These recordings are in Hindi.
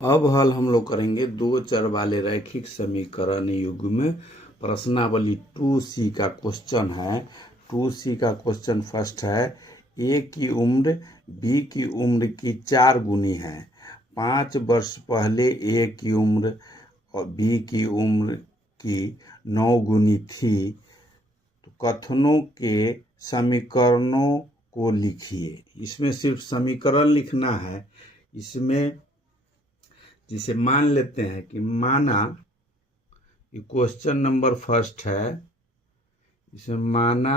अब हल हम लोग करेंगे दो चर वाले रैखिक समीकरण युग्म प्रश्नावली 2C का क्वेश्चन है। 2C का क्वेश्चन फर्स्ट है, ए की उम्र बी की उम्र की 4 गुनी है। 5 वर्ष पहले ए की उम्र और बी की उम्र की 9 गुनी थी। तो कथनों के समीकरणों को लिखिए। इसमें सिर्फ समीकरण लिखना है। इसमें जिसे मान लेते हैं कि माना ये क्वेश्चन नंबर फर्स्ट है, इसमें माना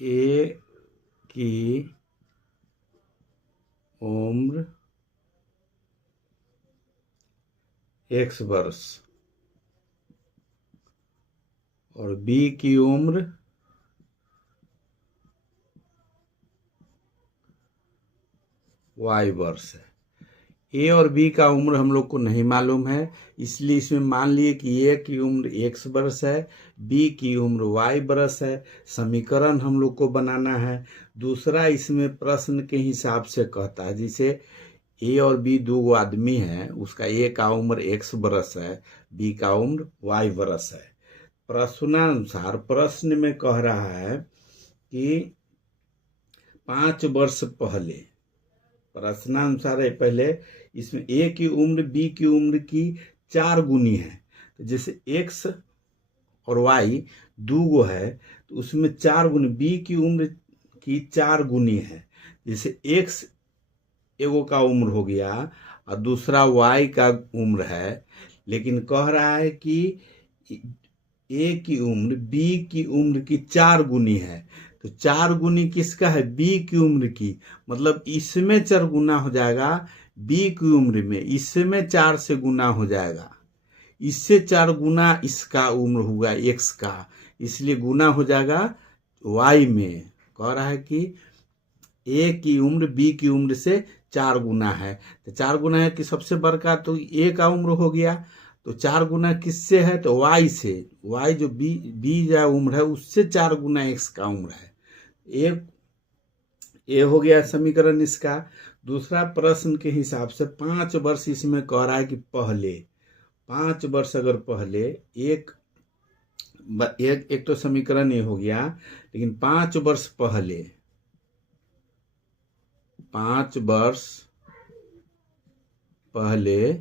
ए की उम्र x वर्ष और बी की उम्र y वर्ष है। ए और बी का उम्र हम लोग को नहीं मालूम है, इसलिए इसमें मान लिए कि ए की उम्र x वर्ष है, बी की उम्र y वर्ष है। समीकरण हम लोग को बनाना है। दूसरा, इसमें प्रश्न के हिसाब से कहता है, जैसे ए और बी दो आदमी हैं, उसका ए का उम्र x वर्ष है, बी का उम्र y वर्ष है। प्रश्नानुसार प्रश्न में कह रहा है कि 5 वर्ष पहले, प्रश्नानुसार है पहले, इसमें ए की उम्र बी की उम्र की 4 गुनी है। तो जैसे x और y दो है, तो उसमें 4 गुनी, बी की उम्र की 4 गुनी है। जैसे x एगो का उम्र हो गया और दूसरा y का उम्र है, लेकिन कह रहा है कि ए की उम्र बी की उम्र की 4 गुनी है। तो 4 गुनी किसका है? बी की उम्र की। मतलब इसमें 4 गुना हो जाएगा बी की उम्र में, इसमें 4 से गुना हो जाएगा, इससे 4 गुना इसका उम्र हुआ x का, इसलिए गुना हो जाएगा y में। कह रहा है कि ए की उम्र बी की उम्र से 4 गुना है। तो 4 गुना है कि सबसे बड़का तो ए का उम्र हो गया, तो 4 गुना किससे है? तो y से। y जो बी या उम्र है उससे 4 गुना x का उम्र है। ये हो गया समीकरण इसका। दूसरा, प्रश्न के हिसाब से 5 वर्ष इसमें कह रहा है कि पहले 5 वर्ष अगर पहले एक तो समीकरण ये हो गया, लेकिन 5 वर्ष पहले, 5 वर्ष पहले,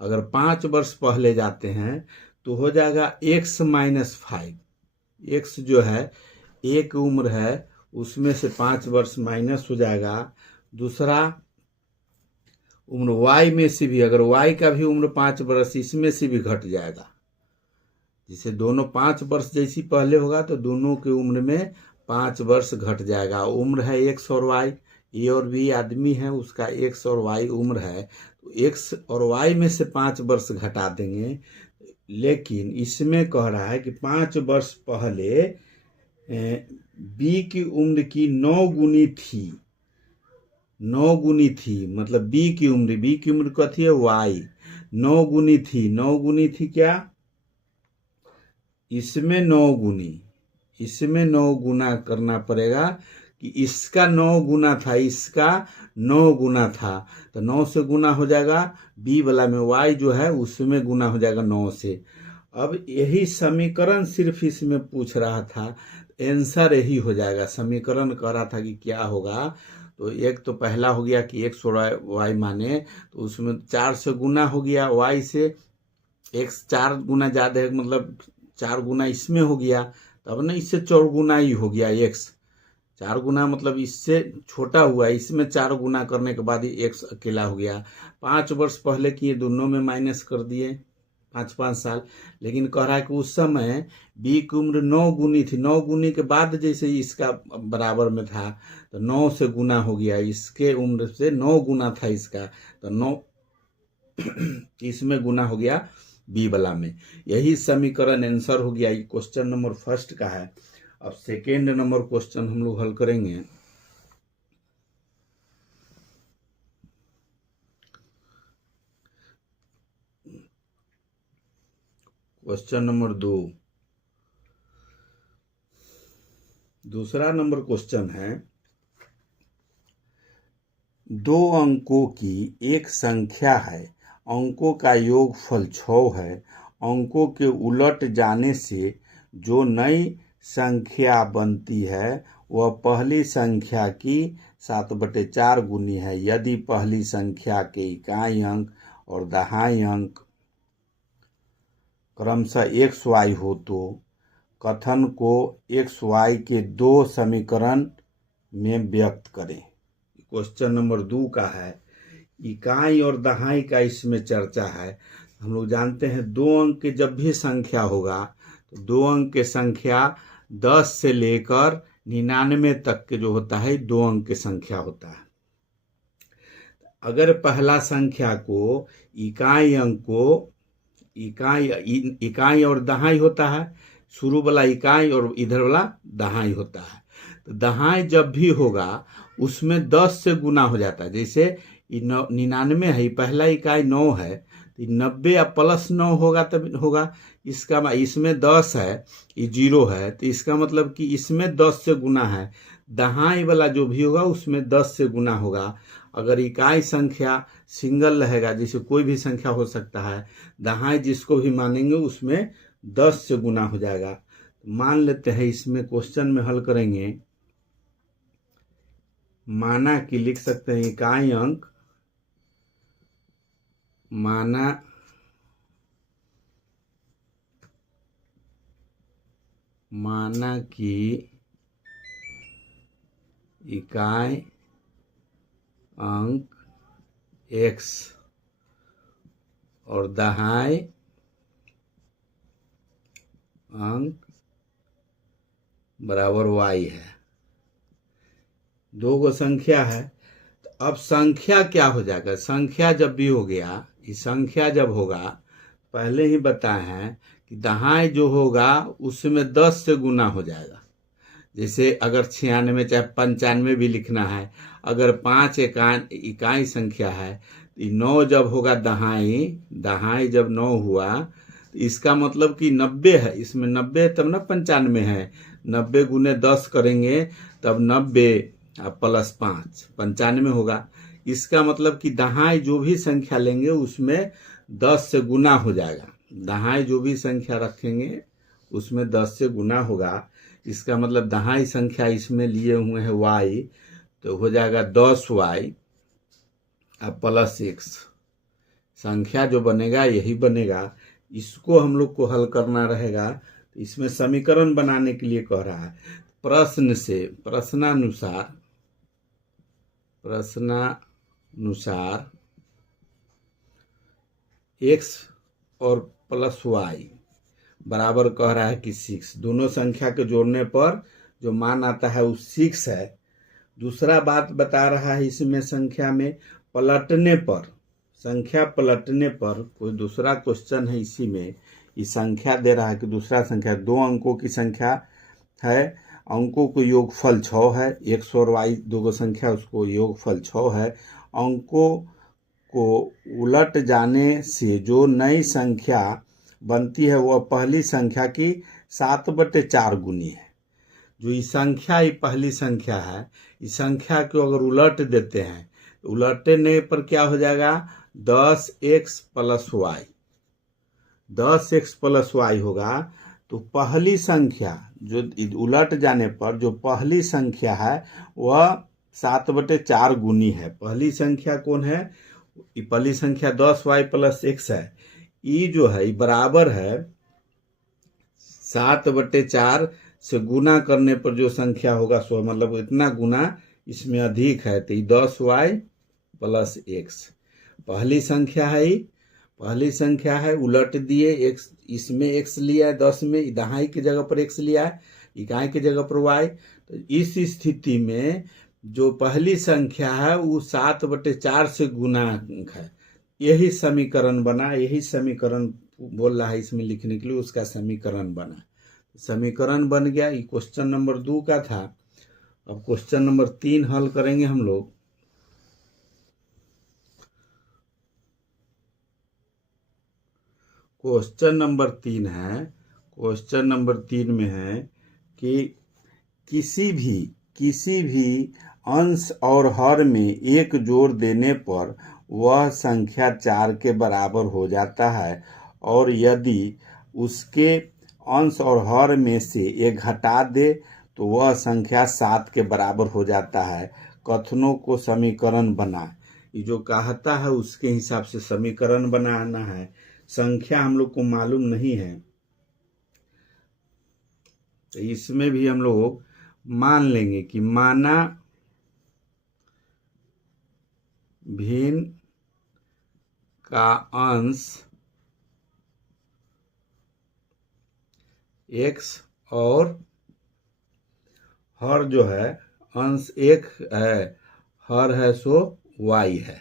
अगर 5 वर्ष पहले जाते हैं तो हो जाएगा x माइनस 5। x जो है एक उम्र है, उसमें से 5 वर्ष माइनस हो जाएगा। दूसरा, उम्र y में से भी, अगर y का भी उम्र 5 वर्ष, इसमें से भी घट जाएगा। जिसे दोनों 5 वर्ष जैसी पहले होगा तो दोनों की उम्र में 5 वर्ष घट जाएगा। उम्र है x और y, ए और बी आदमी है, उसका x और y उम्र है, तो x और y में से 5 वर्ष घटा देंगे। लेकिन इसमें कह रहा है कि 5 वर्ष पहले बी की उम्र की 9 गुनी थी। 9 गुनी थी मतलब बी की उम्र कथी है? y। 9 गुनी थी। 9 गुनी थी क्या? इसमें 9 गुनी, इसमें 9 गुना करना पड़ेगा कि इसका 9 गुना था, इसका 9 गुना था, तो 9 से गुना हो जाएगा। बी वाला में y जो है उसमें गुना हो जाएगा 9 से। अब यही समीकरण सिर्फ इसमें पूछ रहा था, आंसर यही हो जाएगा। समीकरण कह रहा था कि क्या होगा, तो एक तो पहला हो गया कि x और y माने, तो उसमें 4 से गुना हो गया y से, x 4 गुना ज़्यादा है, मतलब 4 गुना इसमें हो गया, तब ना इससे 4 गुना ही हो गया x। 4 गुना मतलब इससे छोटा हुआ, इसमें 4 गुना करने के बाद ही x अकेला हो गया। 5 वर्ष पहले किए, दोनों में माइनस कर दिए 5-5 साल। लेकिन कह रहा है कि उस समय बी की उम्र 9 गुनी थी। 9 गुनी के बाद जैसे इसका बराबर में था, तो 9 से गुना हो गया, इसके उम्र से 9 गुना था इसका, तो 9 इसमें गुना हो गया बी वाला में। यही समीकरण आंसर हो गया। ये क्वेश्चन नंबर फर्स्ट का है। अब सेकेंड नंबर क्वेश्चन हम लोग हल करेंगे। क्वेश्चन नंबर 2, दूसरा नंबर क्वेश्चन है, दो अंकों की एक संख्या है, अंकों का योगफल 6 है। अंकों के उलट जाने से जो नई संख्या बनती है वह पहली संख्या की 7/4 गुनी है। यदि पहली संख्या के इकाई अंक और दहाई अंक क्रमशः x y हो तो कथन को x y के दो समीकरण में व्यक्त करें। क्वेश्चन नंबर 2 का है, इकाई और दहाई का इसमें चर्चा है। हम लोग जानते हैं 2 अंक के जब भी संख्या होगा तो 2 अंक के संख्या 10 से लेकर 99 तक के जो होता है 2 अंक की संख्या होता है। अगर पहला संख्या को इकाई अंक को इकाई और दहाई होता है, शुरू वाला इकाई और इधर वाला दहाई होता है, तो दहाई जब भी होगा उसमें 10 से गुना हो जाता है। जैसे 99 है, पहला इकाई 9 है, तो 90 या प्लस 9 होगा तब होगा। इसमें 10 है, ये 0 है, तो इसका मतलब कि इसमें 10 से गुना है। दहाई वाला जो भी होगा उसमें 10 से गुना होगा। अगर इकाई संख्या सिंगल रहेगा, जैसे कोई भी संख्या हो सकता है, दहाई जिसको भी मानेंगे उसमें 10 से गुना हो जाएगा। मान लेते हैं इसमें क्वेश्चन में हल करेंगे, माना कि लिख सकते हैं इकाई अंक माना कि इकाई अंक x और दहाई अंक बराबर y है। 2 को संख्या है, तो अब संख्या क्या हो जाएगा? संख्या जब भी हो गया, ये संख्या जब होगा, पहले ही बताए हैं कि दहाई जो होगा उसमें 10 से गुना हो जाएगा। जैसे अगर 96 चाहे 95 भी लिखना है, अगर 5 इकाई संख्या है, तो 9 जब होगा दहाई जब 9 हुआ तो इसका मतलब कि 90 है, इसमें 90 है तब ना 95 है। 90 गुने 10 करेंगे तब 90 प्लस 5 95 होगा। इसका मतलब कि दहाई जो भी संख्या लेंगे उसमें 10 से गुना हो जाएगा। दहाई जो भी संख्या रखेंगे उसमें 10 से गुना होगा। इसका मतलब दहाई संख्या इसमें लिए हुए हैं y, तो हो जाएगा 10y प्लस x। संख्या जो बनेगा यही बनेगा। इसको हम लोग को हल करना रहेगा। तो इसमें समीकरण बनाने के लिए कह रहा है, प्रश्नानुसार x और प्लस y बराबर कह रहा है कि 6। दोनों संख्या के जोड़ने पर जो मान आता है वो 6 है। दूसरा बात बता रहा है इसमें संख्या में पलटने पर, संख्या पलटने पर कोई दूसरा क्वेश्चन है इसी में, ये संख्या दे रहा है कि दूसरा संख्या 2 अंकों की संख्या है, अंकों को योगफल 6 है, x और y 2 को संख्या उसको योगफल 6 है। अंकों को उलट जाने से जो नई संख्या बनती है वह पहली संख्या की 7/4 गुनी है। जो ये संख्या ये पहली संख्या है, इस संख्या को अगर उलट देते हैं तो उलटने पर क्या हो जाएगा? 10x plus y। 10x plus y होगा तो पहली संख्या जो उलट जाने पर जो पहली संख्या है वह 7/4 गुनी है। पहली संख्या कौन है? पहली संख्या 10y प्लस x है। ई जो है बराबर है 7/4 से गुना करने पर जो संख्या होगा सो मतलब इतना गुना इसमें अधिक है, तो 10y प्लस x पहली संख्या है। पहली संख्या है, उलट दिए, x इसमें x लिया है, 10 में दहाई की जगह पर x लिया है, इकाई की जगह पर y। तो इस स्थिति में जो पहली संख्या है वो 7/4 से गुना है। यही समीकरण बना, यही समीकरण बोल रहा है इसमें लिखने के लिए, उसका समीकरण बना। समीकरण बन गया। ये क्वेश्चन नंबर 2 का था। अब क्वेश्चन नंबर 3 हल करेंगे हम लोग। क्वेश्चन नंबर 3 है, में है कि किसी भी अंश और हर में एक जोड़ देने पर वह संख्या 4 के बराबर हो जाता है, और यदि उसके अंश और हर में से एक घटा दे तो वह संख्या 7 के बराबर हो जाता है। कथनों को समीकरण बना। ये जो कहता है उसके हिसाब से समीकरण बनाना है। संख्या हम लोग को मालूम नहीं है, तो इसमें भी हम लोग मान लेंगे कि माना भिन्न का अंश x और हर जो है अंश एक है, हर है सो y है।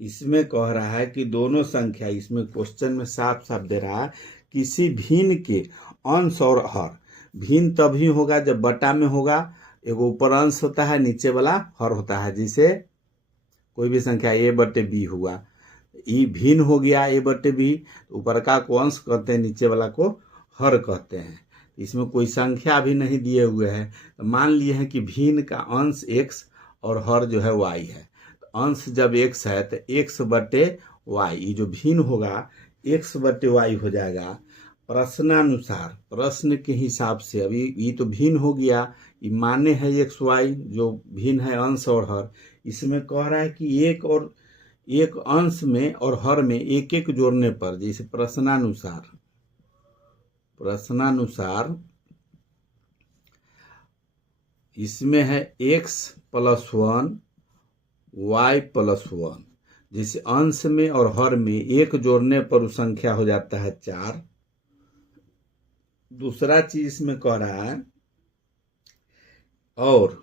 इसमें कह रहा है कि दोनों संख्या, इसमें क्वेश्चन में साफ साफ दे रहा है किसी भिन्न के अंश और हर, भिन्न तभी होगा जब बटा में होगा, एगो ऊपर अंश होता है नीचे वाला हर होता है। जैसे कोई भी संख्या a बटे b हुआ, ई भिन्न हो गया a बटे b, ऊपर का को अंश कहते हैं, नीचे वाला को हर कहते हैं। इसमें कोई संख्या भी नहीं दिए हुए हैं, तो मान लिए हैं कि भिन्न का अंश x और हर जो है y है। तो अंश जब x है तो x बटे y, ये जो भिन्न होगा x बटे y हो जाएगा। प्रश्नानुसार, प्रश्न के हिसाब से, अभी ये तो भिन्न हो गया, ये माने है x y जो भिन्न है अंश और हर। इसमें कह रहा है कि एक अंश में और हर में एक एक जोड़ने पर, जैसे प्रश्नानुसार इसमें है x + 1 y + 1, जैसे अंश में और हर में एक जोड़ने पर वो संख्या हो जाता है 4। दूसरा चीज इसमें कह रहा है और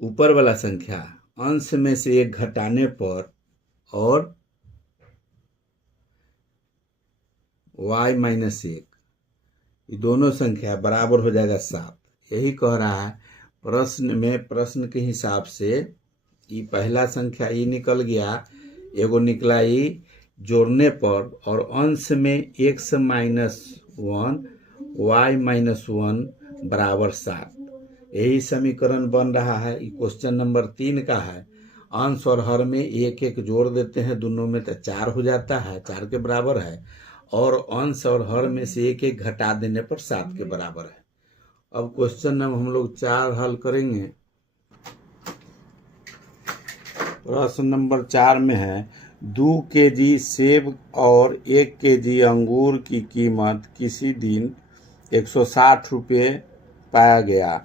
ऊपर वाला संख्या अंश में से एक घटाने पर और y - 1, ये दोनों संख्या बराबर हो जाएगा 7। यही कह रहा है प्रश्न में। प्रश्न के हिसाब से ये पहला संख्या ये निकल गया, एगो निकला ये जोड़ने पर, और अंश में x - 1 y - 1 बराबर 7, यही समीकरण बन रहा है। ये क्वेश्चन नंबर 3 का है। अंश और हर में एक एक जोड़ देते हैं दोनों में तो 4 हो जाता है, 4 के बराबर है, और अंश और हर में से एक एक घटा देने पर 7 के बराबर है। अब क्वेश्चन नंबर हम लोग 4 हल करेंगे। प्रश्न नंबर 4 में है 2 kg सेब और 1 kg अंगूर की कीमत किसी दिन 160 रुपये पाया गया।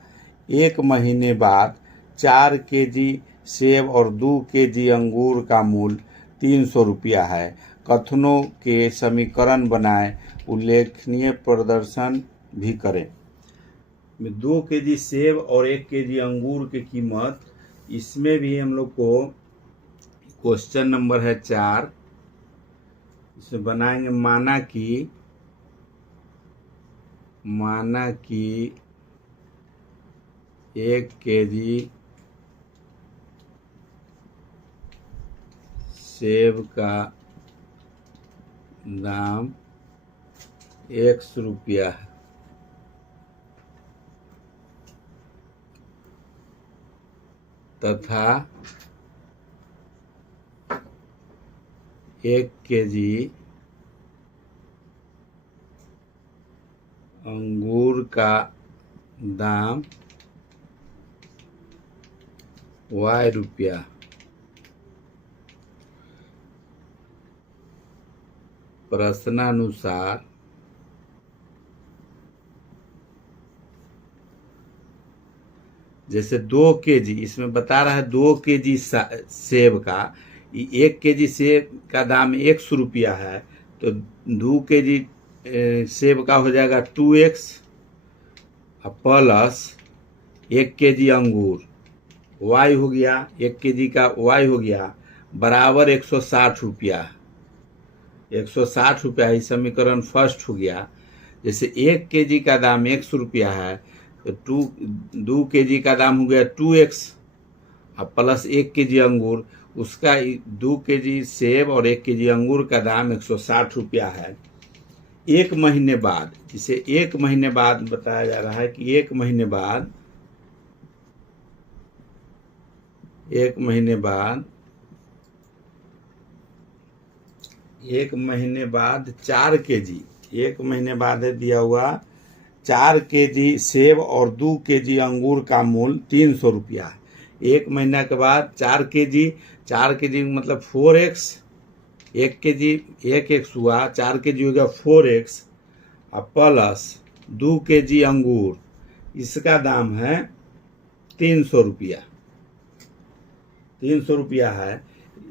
एक महीने बाद 4 kg सेब और 2 kg अंगूर का मूल्य 300 रुपया है। कथनों के समीकरण बनाएं, उल्लेखनीय प्रदर्शन भी करें। 2 kg सेब और 1 kg अंगूर की कीमत, इसमें भी हम लोग को क्वेश्चन नंबर है 4, इसे बनाएंगे। माना कि 1 kg सेब का दाम 100 रुपया है, तथा 1 kg अंगूर का दाम y रुपया। प्रश्नानुसार जैसे 2 kg, इसमें बता रहा है 2 kg सेब का, 1 kg सेब का दाम 100 रुपया है, तो 2 kg सेब का हो जाएगा 2x प्लस 1 kg अंगूर y हो गया, 1 kg का y हो गया बराबर 160 रुपया। 160 रुपया ही समीकरण फर्स्ट हो गया। जैसे 1 kg का दाम 100 रुपया है, तो 2 kg का दाम हो गया 2x प्लस 1 kg अंगूर, उसका 2 kg सेब और 1 kg अंगूर का दाम 160 रुपया है। एक महीने बाद, जिसे एक महीने बाद बताया जा रहा है कि एक महीने बाद 4 केजी, एक महीने बाद है दिया हुआ 4 केजी सेब और 2 केजी अंगूर का मूल्य 300 रुपया है। एक महीना के बाद 4 केजी मतलब 4x, 1 केजी 1x हुआ, 4 केजी हो गया 4x प्लस 2 केजी अंगूर, इसका दाम है 300 रुपया। 300 रुपया है।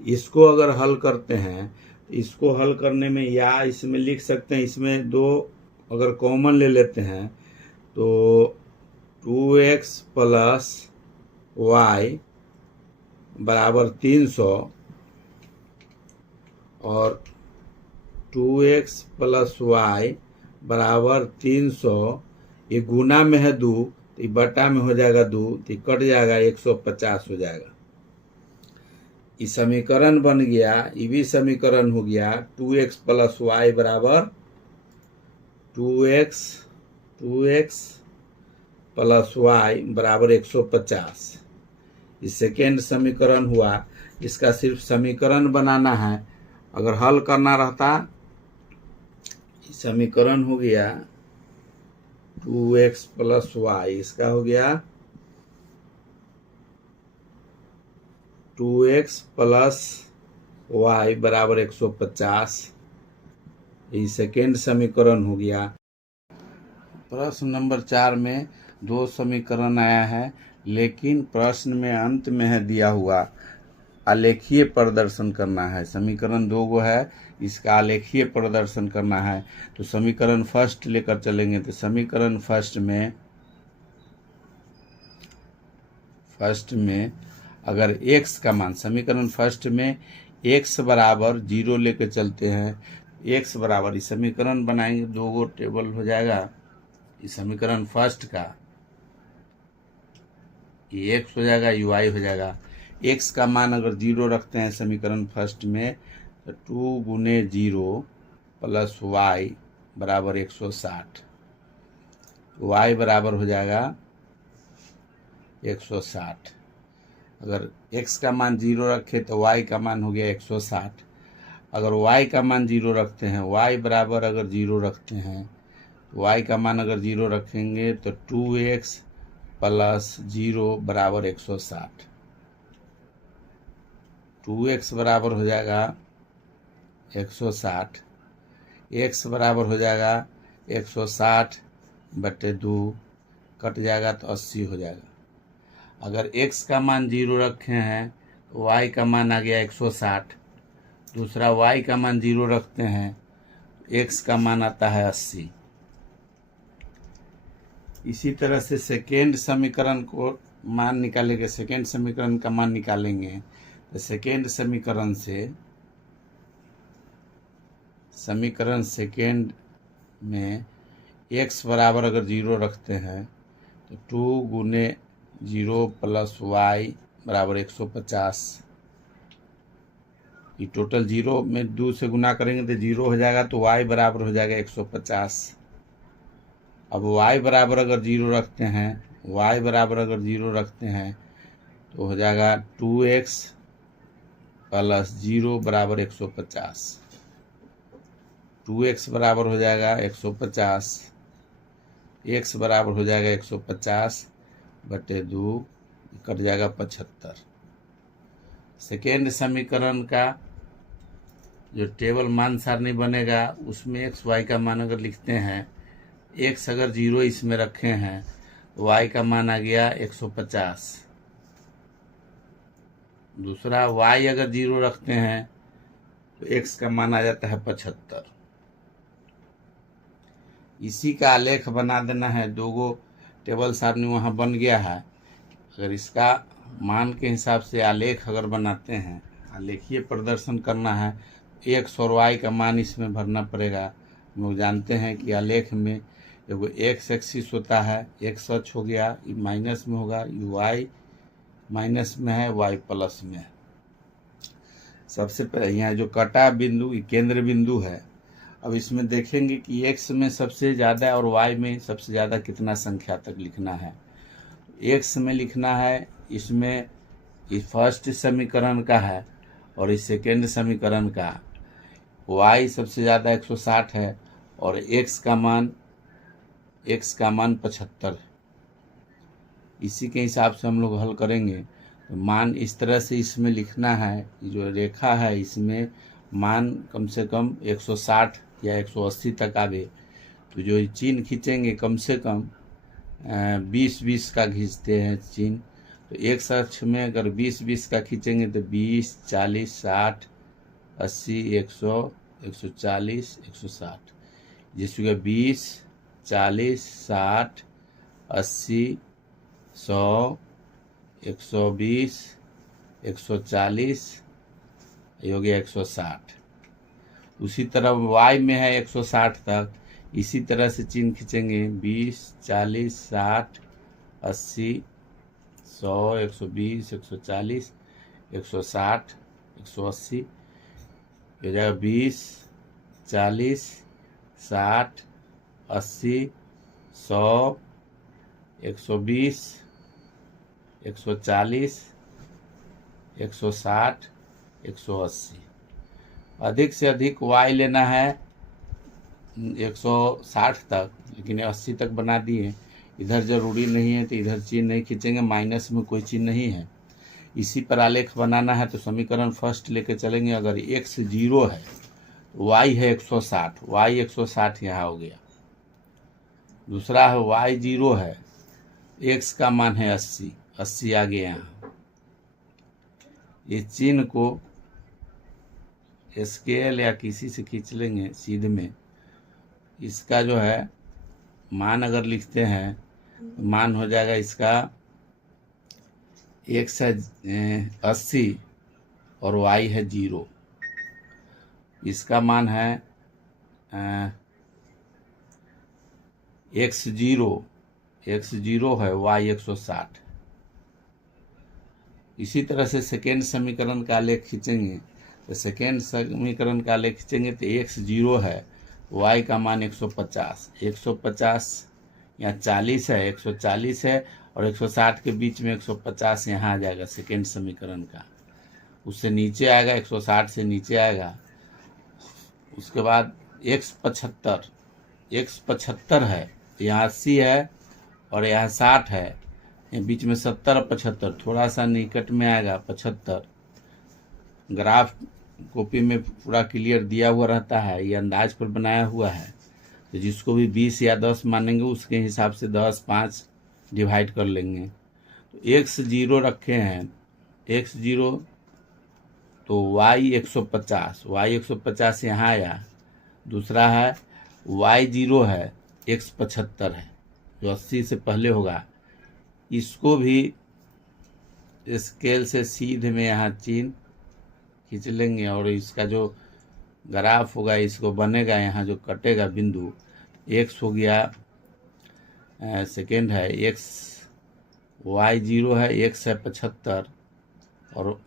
इसको अगर हल करते हैं, इसको हल करने में या इसमें लिख सकते हैं, इसमें 2 अगर कॉमन ले लेते हैं तो 2x प्लस y बराबर 300 और 2x प्लस y बराबर 300, ये गुना में है 2 तो ये बटा में हो जाएगा 2 तो कट जाएगा 150 हो जाएगा। ये समीकरण बन गया, ये भी समीकरण हो गया 2x प्लस y बराबर 2x प्लस y बराबर 150। ये सेकेंड समीकरण हुआ। इसका सिर्फ समीकरण बनाना है। अगर हल करना रहता, समीकरण हो गया 2x प्लस y, इसका हो गया 2x प्लस y बराबर 150। ये सेकेंड समीकरण हो गया। प्रश्न नंबर 4 में 2 समीकरण आया है, लेकिन प्रश्न में अंत में है दिया हुआ आलेखीय प्रदर्शन करना है। समीकरण 2 गो है, इसका आलेखीय प्रदर्शन करना है। तो समीकरण फर्स्ट लेकर चलेंगे। तो समीकरण फर्स्ट में अगर x का मान, समीकरण फर्स्ट में x बराबर 0 लेकर चलते हैं। x बराबर, इस समीकरण बनाएंगे 2 गो टेबल हो जाएगा। इस समीकरण फर्स्ट का ये x हो जाएगा, y हो जाएगा। x का मान अगर 0 रखते हैं समीकरण फर्स्ट में तो 2 गुने 0 प्लस y बराबर 160, y बराबर हो जाएगा 160। अगर x का मान 0 रखे तो y का मान हो गया 160। अगर y का मान 0 रखते हैं, y बराबर अगर 0 रखते हैं, y का मान अगर 0 रखेंगे तो 2x प्लस 0 बराबर 160। 2x बराबर हो जाएगा 160, x बराबर हो जाएगा 160 बटे 2, कट जाएगा तो 80 हो जाएगा। अगर x का मान 0 रखे हैं तो y का मान आ गया 160, दूसरा y का मान 0 रखते हैं, x का मान आता है 80। इसी तरह से सेकेंड समीकरण को मान निकालेंगे, सेकेंड समीकरण का मान निकालेंगे तो सेकेंड समीकरण से, समीकरण सेकेंड में x बराबर अगर 0 रखते हैं तो 2 गुने 0 प्लस y बराबर 150। ये टोटल 0 में 2 से गुना करेंगे तो 0 हो जाएगा, तो y बराबर हो जाएगा 150। अब y बराबर अगर 0 रखते हैं, y बराबर अगर 0 रखते हैं तो हो जाएगा 2x प्लस 0 बराबर 150। 2x बराबर हो जाएगा 150, x बराबर हो जाएगा 150 बटे 2, कट जाएगा 75। सेकेंड समीकरण का जो टेबल मान सारणी बनेगा उसमें x y का मान अगर लिखते हैं, x अगर 0 इसमें रखे हैं तो y का मान आ गया 150, दूसरा y अगर 0 रखते हैं तो x का मान आ जाता है 75। इसी का आलेख बना देना है। 2 गो टेबल सारणी वहाँ बन गया है। अगर इसका मान के हिसाब से आलेख अगर बनाते हैं, आलेखीय प्रदर्शन करना है, x और y का मान इसमें भरना पड़ेगा। हम लोग जानते हैं कि आलेख में एगो x एक्सिस होता है, x अक्ष हो गया, ये माइनस में होगा, ये y माइनस में है, y प्लस में है। सबसे पहले यहाँ जो कटा बिंदु ये केंद्र बिंदु है, अब इसमें देखेंगे कि x में सबसे ज़्यादा और y में सबसे ज़्यादा कितना संख्या तक लिखना है। x में लिखना है, इसमें इस फर्स्ट समीकरण का है और इस सेकेंड समीकरण का। y सबसे ज़्यादा 160 है और x का मान 75 है। इसी के हिसाब से हम लोग हल करेंगे। तो मान इस तरह से इसमें लिखना है, जो रेखा है इसमें मान कम से कम 160 या 180 तक आवे। तो जो चिन्ह खींचेंगे कम से कम 20-20 का खींचते हैं चिन्ह। तो एक अक्ष में अगर 20-20 का खींचेंगे तो 20, 40, 60, 80, 100, 140, 160, जिसके 20, 40, 60, 80, 100, 120, 140, ये हो गया 160। उसी तरह y में है 160 तक, इसी तरह से चिन्ह खींचेंगे 20, 40, 60, 80, 100, 120, 140, 160, 180, हो जाएगा 20, 40, 60, 80, 100, 120, 140, 160, 180। अधिक से अधिक y लेना है 160 तक, लेकिन 80 तक बना दिए। इधर जरूरी नहीं है तो इधर चिन्ह नहीं खींचेंगे, माइनस में कोई चिन्ह नहीं है। इसी पर आलेख बनाना है तो समीकरण फर्स्ट लेके चलेंगे। अगर x 0 है तो y है 160, y 160 यहाँ हो गया। दूसरा है y 0 है, x का मान है 80, 80 आ गया यहाँ। ये चिन्ह को स्केल या किसी से खींच लेंगे सीध में। इसका जो है मान अगर लिखते हैं तो मान हो जाएगा इसका x है 80 और y है 0। इसका मान है x 0 है, y 160। इसी तरह से सेकेंड समीकरण का आलेख खींचेंगे तो सेकेंड समीकरण का आलेख खींचेंगे तो x 0 है, y का मान 150, 150 यहाँ 40 है, 140 है और 160 के बीच में 150 यहाँ आ जाएगा सेकेंड समीकरण का। उससे नीचे आएगा, 160 से नीचे आएगा। उसके बाद x 75 है, यहाँ 80 है और यहाँ 60 है, यहाँ बीच में 70 और 75, थोड़ा सा निकट में आएगा 75। ग्राफ कॉपी में पूरा क्लियर दिया हुआ रहता है, ये अंदाज पर बनाया हुआ है। तो जिसको भी 20 या 10 मानेंगे उसके हिसाब से 10, 5 डिवाइड कर लेंगे। तो x 0 रखे हैं, x 0 तो y 150, y 150 यहाँ आया। दूसरा है y 0 है, x 75 है, जो 80 से पहले होगा। इसको भी स्केल से सीधे में यहाँ चिन्ह खींच लेंगे और इसका जो ग्राफ होगा इसको बनेगा, यहाँ जो कटेगा बिंदु x हो गया सेकेंड है, x y 0 है, x है 75 और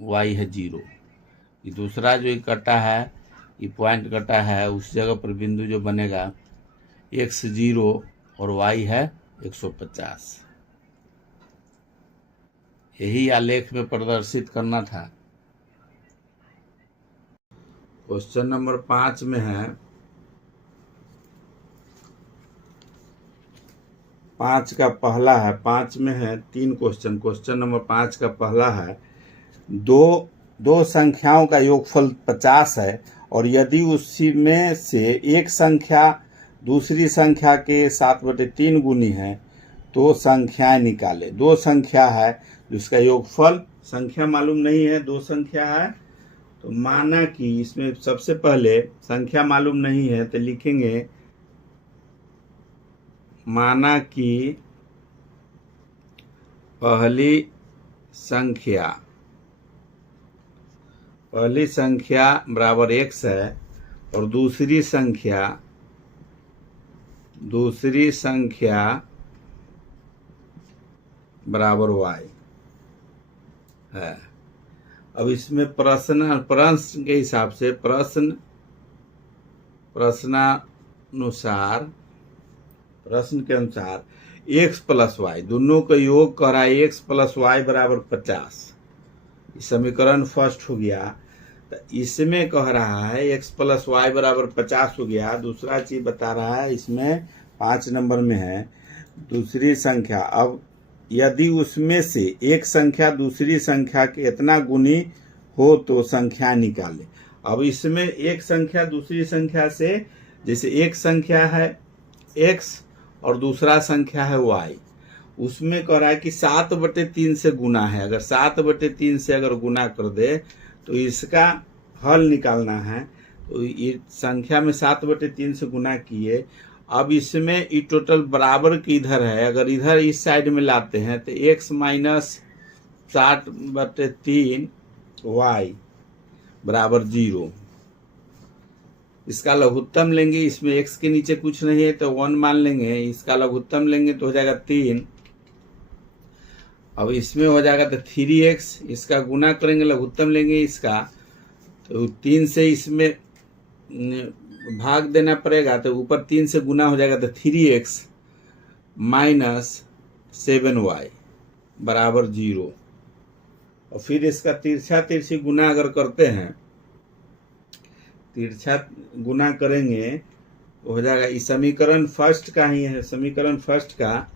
y है 0। ये दूसरा जो कटा है, ये पॉइंट कटा है, उस जगह पर बिंदु जो बनेगा x 0 और y है 150। यही आलेख में प्रदर्शित करना था। क्वेश्चन नंबर 5 में है, 5 का पहला है, 5 में है 3 क्वेश्चन। क्वेश्चन नंबर 5 का पहला है, दो संख्याओं का योगफल 50 है और यदि उसी में से एक संख्या दूसरी संख्या के 7/3 गुनी है तो संख्याएं निकाले। दो संख्या है जिसका योगफल, संख्या मालूम नहीं है, दो संख्या है। तो माना कि इसमें सबसे पहले संख्या मालूम नहीं है तो लिखेंगे माना कि पहली संख्या बराबर x है और दूसरी संख्या बराबर y है। अब इसमें प्रश्न के हिसाब से प्रश्न प्रश्नानुसार, प्रश्न के अनुसार x प्लस वाई, दोनों का योग कह रहा है x प्लस वाई बराबर 50। समीकरण फर्स्ट हो गया। तो इसमें कह रहा है x प्लस वाई बराबर 50 हो गया। दूसरा चीज बता रहा है, इसमें 5 नंबर में है दूसरी संख्या। अब यदि उसमें से एक संख्या दूसरी संख्या के इतना गुनी हो तो संख्या निकाले। अब इसमें एक संख्या दूसरी संख्या से, जैसे एक संख्या है x और दूसरा संख्या है y, उसमें कह रहा है कि 7/3 से गुना है। अगर 7/3 से अगर गुना कर दे तो इसका हल निकालना है। तो ये संख्या में 7/3 से गुना किए। अब इसमें ये टोटल बराबर की इधर है, अगर इधर इस साइड में लाते हैं तो x माइनस 60/3 y बराबर 0। इसका लघुत्तम लेंगे, इसमें x के नीचे कुछ नहीं है तो 1 मान लेंगे। इसका लघुत्तम लेंगे तो हो जाएगा 3। अब इसमें हो जाएगा तो 3x, इसका गुना करेंगे, लघुत्तम लेंगे इसका, तो 3 से इसमें भाग देना पड़ेगा, तो ऊपर 3 से गुना हो जाएगा तो 3x माइनस 7y बराबर 0। और फिर इसका तिरछा तिरछी गुना अगर करते हैं, तिरछा गुना करेंगे तो हो जाएगा, इस समीकरण फर्स्ट का ही है, समीकरण फर्स्ट का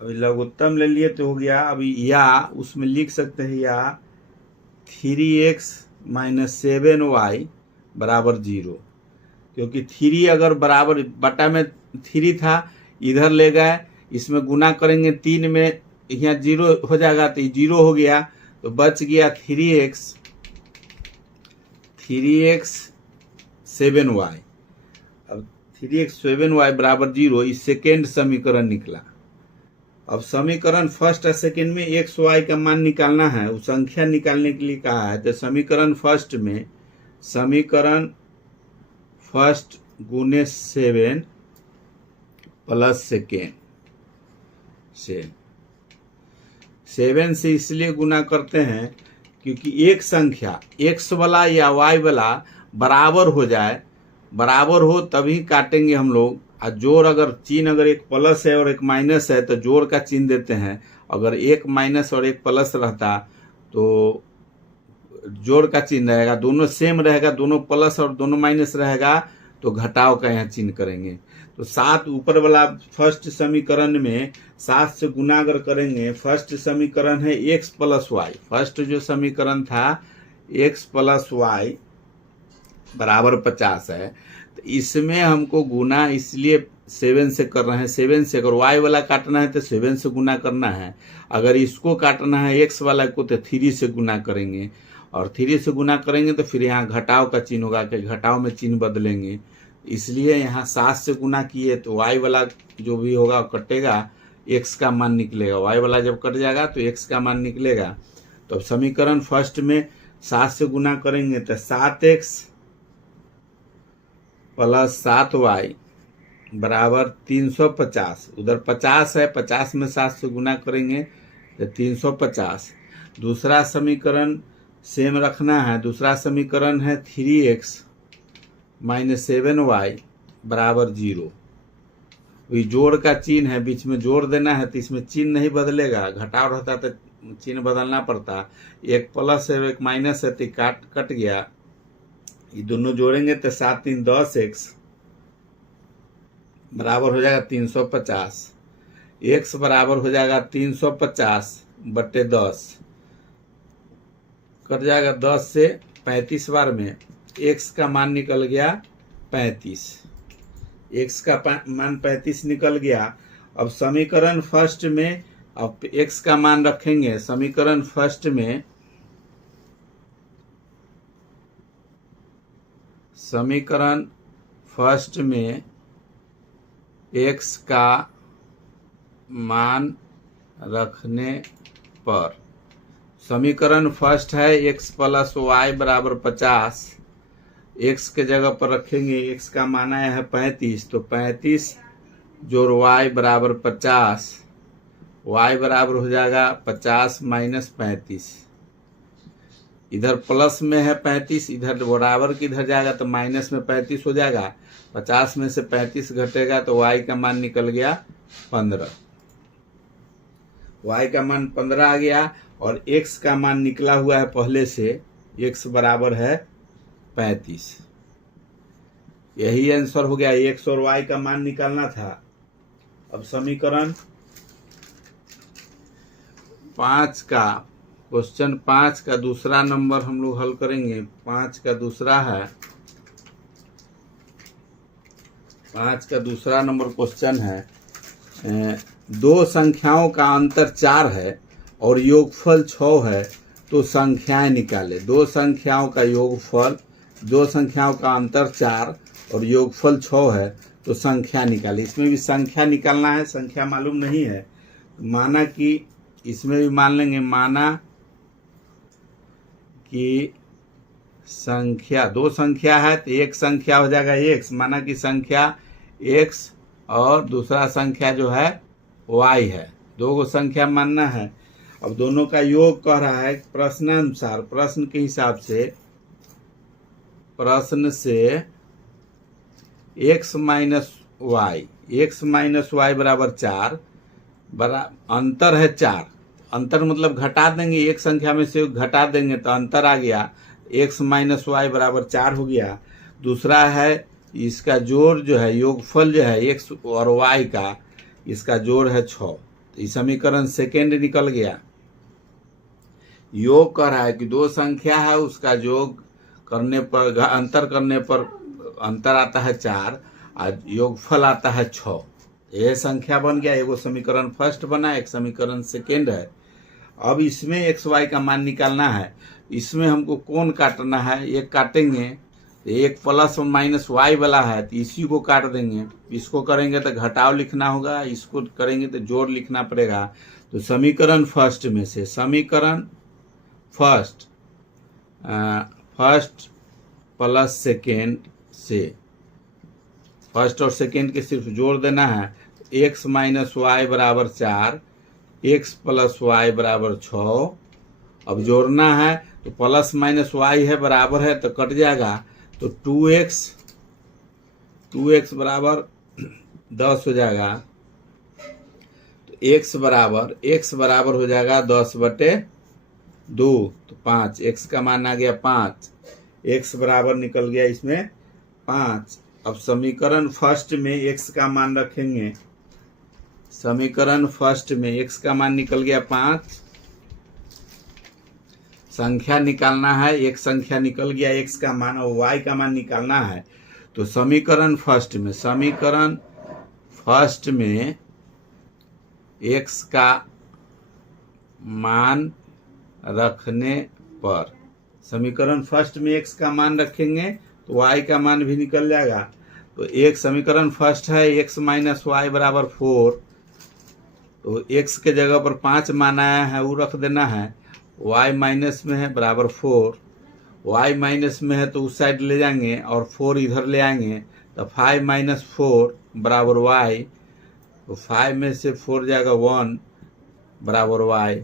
अभी लघुत्तम ले लिए तो हो गया। अभी या उसमें लिख सकते हैं या 3x माइनस 7y बराबर 0, क्योंकि 3 अगर बराबर बटा में 3 था, इधर ले गए, इसमें गुना करेंगे 3 में, यहाँ 0 हो जाएगा तो 0 हो गया, तो बच गया 3x 7y। अब 3x 7y बराबर 0, इस सेकेंड समीकरण निकला। अब समीकरण फर्स्ट और सेकेंड में x y का मान निकालना है, उस संख्या निकालने के लिए कहा है। तो समीकरण फर्स्ट में, समीकरण फर्स्ट गुने 7 प्लस सेकेंड से, 7 से इसलिए गुना करते हैं क्योंकि एक संख्या x वाला या y वाला बराबर हो जाए, बराबर हो तभी काटेंगे हम लोग। और जोड़, अगर चिन्ह अगर एक प्लस है और एक माइनस है तो जोड़ का चिन्ह देते हैं। अगर एक माइनस और एक प्लस रहता तो जोड़ का चिन्ह रहेगा, दोनों सेम रहेगा, दोनों प्लस और दोनों माइनस रहेगा तो घटाव का यहाँ चिन्ह करेंगे। तो 7 ऊपर वाला फर्स्ट समीकरण में 7 से गुना अगर करेंगे, फर्स्ट समीकरण है x प्लस वाई, फर्स्ट जो समीकरण था x प्लस वाई बराबर 50 है। तो इसमें हमको गुना इसलिए 7 से कर रहे हैं, 7 से अगर y वाला काटना है तो 7 से गुना करना है, अगर इसको काटना है x वाला को तो 3 से गुना करेंगे, और 3 से गुना करेंगे तो फिर यहाँ घटाव का चिन्ह होगा कि घटाव में चिन्ह बदलेंगे। इसलिए यहाँ 7 से गुना किए तो y वाला जो भी होगा कटेगा, x का मान निकलेगा। y वाला जब कट जाएगा तो x का मान निकलेगा। तो समीकरण फर्स्ट में 7 से गुना करेंगे तो 7x प्लस 7y बराबर 350। उधर 50 है, 50 में 7 से गुना करेंगे तो 350। दूसरा समीकरण सेम रखना है, दूसरा समीकरण है 3x माइनस 7y बराबर 0। वही जोड़ का चिन्ह है, बीच में जोड़ देना है तो इसमें चिन्ह नहीं बदलेगा, घटाव रहता तो चिन्ह बदलना पड़ता। एक प्लस है एक माइनस है तो कट गया, ये दोनों जोड़ेंगे तो 7 3 10x बराबर हो जाएगा 350। x बराबर हो जाएगा 350/10, कट जाएगा 10 से 35 बार में, x का मान निकल गया 35। x का मान 35 निकल गया। अब समीकरण फर्स्ट में अब x का मान रखेंगे, समीकरण फर्स्ट में, समीकरण फर्स्ट में x का मान रखने पर, समीकरण फर्स्ट है x प्लस वाई बराबर 50, x के जगह पर रखेंगे, x का मान आया है 35, तो 35 जोड़ y बराबर 50, y बराबर हो जाएगा 50 माइनस 35। इधर प्लस में है 35, इधर बराबर की इधर जाएगा तो माइनस में 35 हो जाएगा। 50 में से 35 घटेगा तो y का मान निकल गया 15। y का मान 15 आ गया और x का मान निकला हुआ है पहले से, x बराबर है 35। यही आंसर हो गया। x और y का मान निकालना था। अब समीकरण 5 का क्वेश्चन 5 का दूसरा नंबर हम लोग हल करेंगे। 5 का दूसरा है, 5 का दूसरा नंबर क्वेश्चन है, दो संख्याओं का अंतर 4 है और योगफल 6 है तो संख्याएं निकाले। दो संख्याओं का योगफल, दो संख्याओं का अंतर 4 और योगफल 6 है तो संख्या निकाले। इसमें भी संख्या निकालना है, संख्या मालूम नहीं है। माना कि इसमें भी मान लेंगे, माना कि संख्या, दो संख्या है तो एक संख्या हो जाएगा x, माना कि संख्या x और दूसरा संख्या जो है y है। दो को संख्या मानना है। अब दोनों का योग कह रहा है प्रश्नानुसार, प्रश्न के हिसाब से, प्रश्न से x माइनस वाई बराबर 4, अंतर है 4। अंतर मतलब घटा देंगे, एक संख्या में से घटा देंगे तो अंतर आ गया, x माइनस वाई बराबर 4 हो गया। दूसरा है इसका जोड़ जो है, योगफल जो है x और y का, इसका जोड़ है 6। तो ये समीकरण सेकेंड निकल गया। योग कर रहा है कि दो संख्या है, उसका योग करने पर, अंतर करने पर अंतर आता है 4 और योगफल आता है 6। यह संख्या बन गया। एगो समीकरण फर्स्ट बना, एक समीकरण सेकेंड है। अब इसमें एक्स वाई का मान निकालना है। इसमें हमको कौन काटना है, एक काटेंगे, एक प्लस और माइनस वाई वाला है तो इसी को काट देंगे। इसको करेंगे तो घटाव लिखना होगा, इसको करेंगे तो जोड़ लिखना पड़ेगा। तो समीकरण फर्स्ट में से, समीकरण फर्स्ट, फर्स्ट प्लस सेकेंड से, फर्स्ट और सेकेंड के सिर्फ जोड़ देना है। x माइनस वाई बराबर 4, x प्लस वाई बराबर 6। अब जोड़ना है तो प्लस माइनस वाई है बराबर है तो कट जाएगा, तो 2x बराबर 10 हो जाएगा। तो x बराबर हो जाएगा 10/2, तो 5। x का मान आ गया 5, x बराबर निकल गया इसमें 5। अब समीकरण फर्स्ट में x का मान रखेंगे। समीकरण फर्स्ट में x का मान निकल गया 5। संख्या निकालना है, एक संख्या निकल गया x का मान और y का मान निकालना है। तो समीकरण फर्स्ट में, समीकरण फर्स्ट में x का मान रखने पर, समीकरण फर्स्ट में x का मान रखेंगे तो y का मान भी निकल जाएगा। तो एक समीकरण फर्स्ट है x माइनस वाई बराबर 4, तो x के जगह पर 5 मान आया है वो रख देना है। y माइनस में है बराबर 4, y माइनस में है तो उस साइड ले जाएंगे और 4 इधर ले आएंगे तो 5 माइनस 4 बराबर y, तो 5 में से 4 जाएगा 1 बराबर y।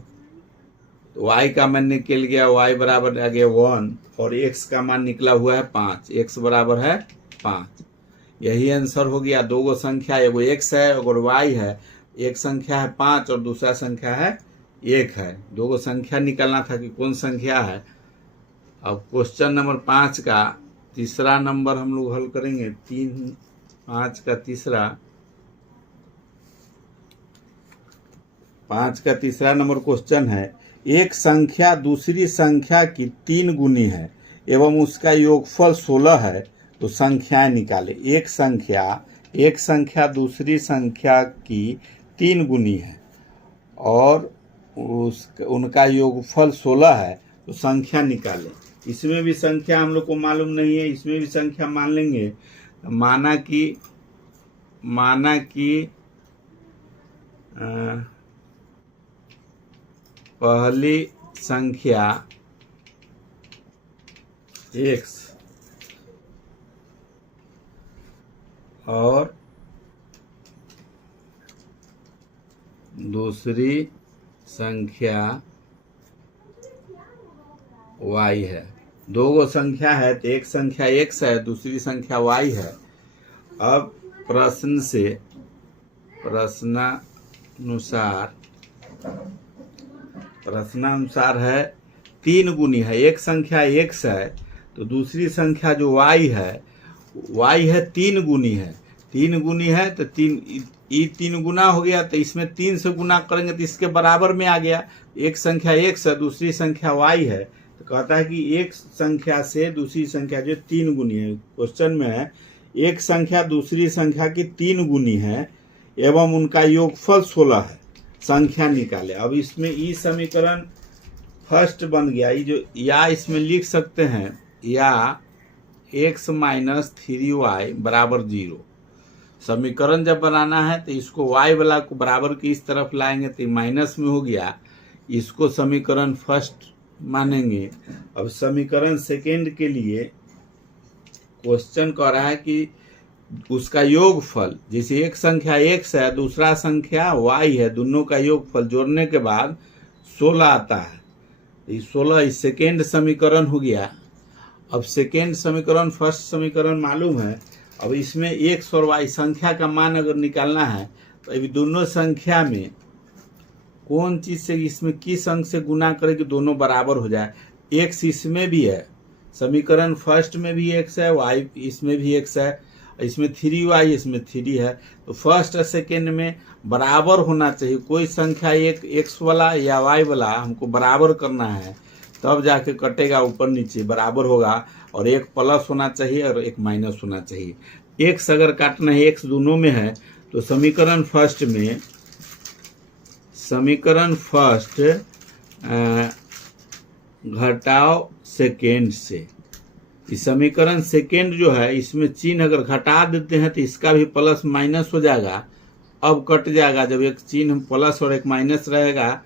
तो y का मान निकल गया, y बराबर आ गया 1 और x का मान निकला हुआ है 5, x बराबर है 5। यही आंसर हो गया। दो गो संख्या, एगो x है और y है। एक संख्या है 5 और दूसरा संख्या है 1 है। दो गो संख्या निकालना था कि कौन संख्या है। अब क्वेश्चन नंबर 5 का तीसरा नंबर हम लोग हल करेंगे। 5 का तीसरा नंबर क्वेश्चन है, एक संख्या दूसरी संख्या की 3 गुनी है एवं उसका योगफल 16 है तो संख्याएं निकाले। एक संख्या दूसरी संख्या की 3 गुनी है और उनका योगफल 16 है तो संख्या निकाले। इसमें भी संख्या हम लोग को मालूम नहीं है, इसमें भी संख्या मान लेंगे। माना कि पहली संख्या x और दूसरी संख्या y है। दो गो संख्या है तो एक संख्या x है, दूसरी संख्या y है। अब प्रश्नानुसार है 3 गुनी है। एक संख्या x है तो दूसरी संख्या जो y है 3 गुनी है। 3 गुनी है तो 3 गुना हो गया, तो इसमें 3 से गुना करेंगे तो इसके बराबर में आ गया। एक संख्या x है, दूसरी संख्या y है, तो कहता है कि एक संख्या से दूसरी संख्या जो 3 गुनी है। क्वेश्चन में है एक संख्या दूसरी संख्या की 3 गुनी है एवं उनका योगफल 16 है, संख्या निकाले। अब इसमें ई समीकरण फर्स्ट बन गया। ये जो या इसमें लिख सकते हैं या x माइनस 3y बराबर 0। समीकरण जब बनाना है तो इसको y वाला को बराबर की इस तरफ लाएंगे तो माइनस में हो गया, इसको समीकरण फर्स्ट मानेंगे। अब समीकरण सेकेंड के लिए क्वेश्चन कह रहा है कि उसका योगफल, जैसे एक संख्या x है दूसरा संख्या y है, दोनों का योगफल जोड़ने के बाद 16 आता है। ये 16 सेकेंड समीकरण हो गया। अब सेकेंड समीकरण फर्स्ट समीकरण मालूम है। अब इसमें x और y संख्या का मान अगर निकालना है तो अभी दोनों संख्या में कौन चीज से इसमें किस अंक से गुना करे कि दोनों बराबर हो जाए। x इसमें भी है, समीकरण फर्स्ट में भी x है, y इसमें भी x है, इसमें 3y इसमें 3 है, तो फर्स्ट और सेकेंड में बराबर होना चाहिए। कोई संख्या एक x वाला या y वाला हमको बराबर करना है, तब जाके कटेगा, ऊपर नीचे बराबर होगा। और एक प्लस होना चाहिए और एक माइनस होना चाहिए। एक्स अगर काटना है, एक्स दोनों में है, तो समीकरण फर्स्ट घटाओ सेकेंड से। इस समीकरण सेकेंड जो है इसमें चिन्ह अगर घटा देते हैं तो इसका भी प्लस माइनस हो जाएगा। अब कट जाएगा, जब एक चिन्ह प्लस और एक माइनस रहेगा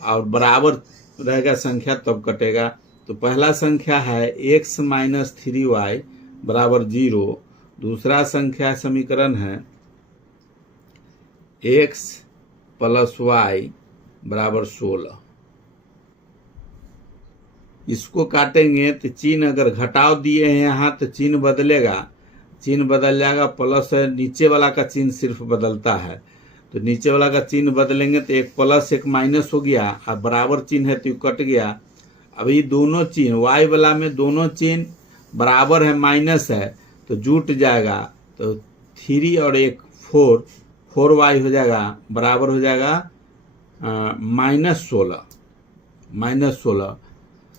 और बराबर रहेगा संख्या तब कटेगा। तो पहला संख्या है x माइनस 3y बराबर 0। दूसरा संख्या समीकरण है x प्लस y बराबर 16। इसको काटेंगे तो चिन्ह अगर घटाव दिए हैं यहाँ तो चिन्ह बदलेगा, चिन्ह बदल जाएगा। प्लस है, नीचे वाला का चिन्ह सिर्फ बदलता है, तो नीचे वाला का चिन्ह बदलेंगे तो एक प्लस एक माइनस हो गया। अब बराबर चिन्ह है तो कट गया। अब ये दोनों चिन्ह y वाला में दोनों चिन्ह बराबर है, माइनस है, तो जुट जाएगा। तो 3 और एक 4y हो जाएगा, बराबर हो जाएगा -16,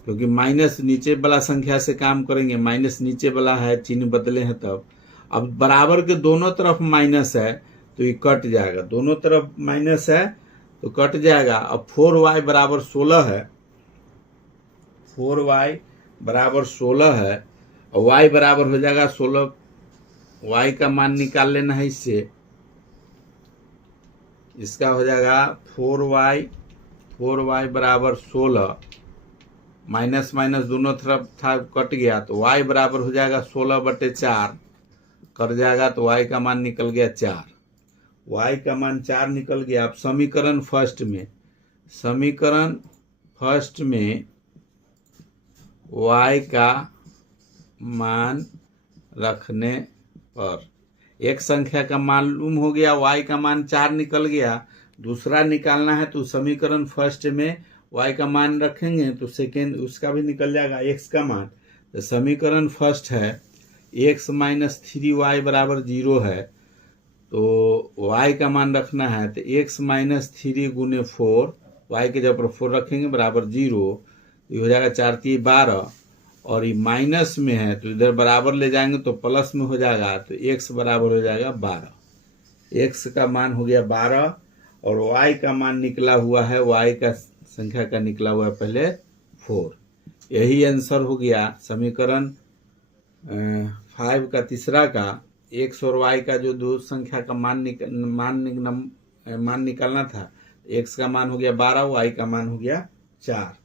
क्योंकि माइनस नीचे वाला संख्या से काम करेंगे, माइनस नीचे वाला है, चिन्ह बदले हैं तब। अब बराबर के दोनों तरफ माइनस है तो ये कट जाएगा, दोनों तरफ माइनस है तो कट जाएगा। अब 4y बराबर 16 है, 4y बराबर 16 है और y बराबर हो जाएगा 16। y का मान निकाल लेना है इससे, इसका हो जाएगा 4y बराबर 16, माइनस माइनस दोनों तरफ था कट गया, तो y बराबर हो जाएगा 16/4 कर जाएगा। तो y का मान निकल गया 4, y का मान 4 निकल गया। अब समीकरण फर्स्ट में y का मान रखने पर एक संख्या का मालूम हो गया, y का मान 4 निकल गया। दूसरा निकालना है तो समीकरण फर्स्ट में y का मान रखेंगे तो सेकेंड उसका भी निकल जाएगा x का मान। तो समीकरण फर्स्ट है x माइनस 3y बराबर 0 है, तो y का मान रखना है तो x माइनस 3 गुने 4, y के जगह पर 4 रखेंगे बराबर 0, ये हो जाएगा 4 3 12। और ये माइनस में है तो इधर बराबर ले जाएंगे तो प्लस में हो जाएगा, तो x बराबर हो जाएगा 12। x का मान हो गया 12 और y का मान निकला हुआ है, y का संख्या का निकला हुआ है पहले 4। यही आंसर हो गया समीकरण 5 का तीसरा का। x और y का जो दो संख्या का मान निकालना था, x का मान हो गया 12, y का मान हो गया 4।